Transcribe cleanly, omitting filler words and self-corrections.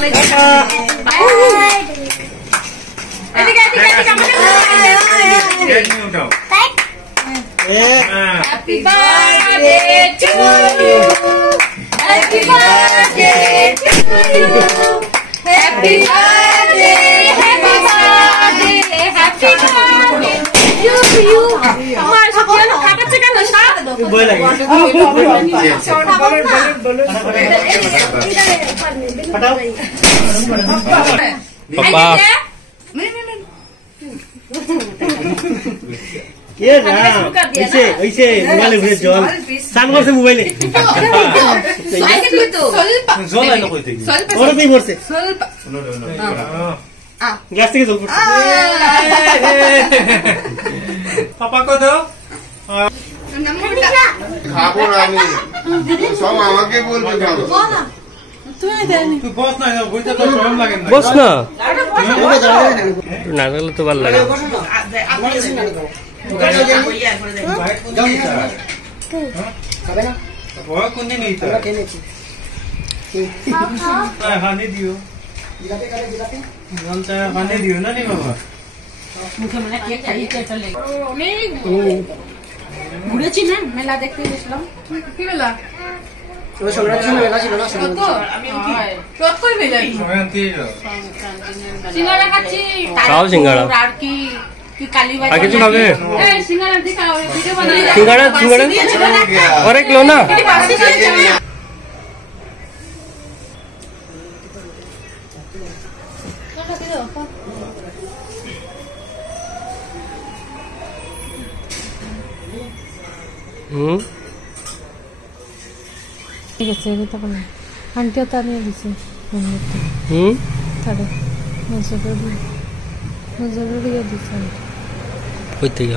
Happy birthday to you. Happy birthday to you. Happy birthday, happy birthday, happy birthday to you. আমার সকালে খাবারটা কেন sir বই লাগে पापा ये ना ऐसे ऐसे मोबाइल में जॉन सामने से मोबाइल জল আইলো কই থেকে और नहीं পড়ছে গ্যাস থেকে জল পড়ছে পাপা কো দাও খাবো না আমি সব আমাকে বলবে খাবো তুই বস না বইতে তো শরম লাগে না বস না না গেলে তো ভালো লাগে খাবে না ওই কোন দিন এইটা खाने दियो जलता खाने दियो ना नहीं बाबा মুখে মানে কেক খাইয়ে চলে অনেক ঘুরেছি না মেলা দেখতে গেছিলাম কি মেলা ওই সংগ্রাম মেলা ছিল না তো আমি কত কই মেলা সংক্রান্তি সিঙ্গাড়া খাচ্ছি খাও সিঙ্গাড়া আর কি কি কালী বাজার আগে কিছু খাবে এই সিঙ্গাড়া দিখাও ভিডিও বানাই সিঙ্গাড়া और एक लो ना ঠিক আছে এটা কোন আন্টিও তা নিয়ে দিছে তাহলে নজর দিয়ে দিছে কই থেকে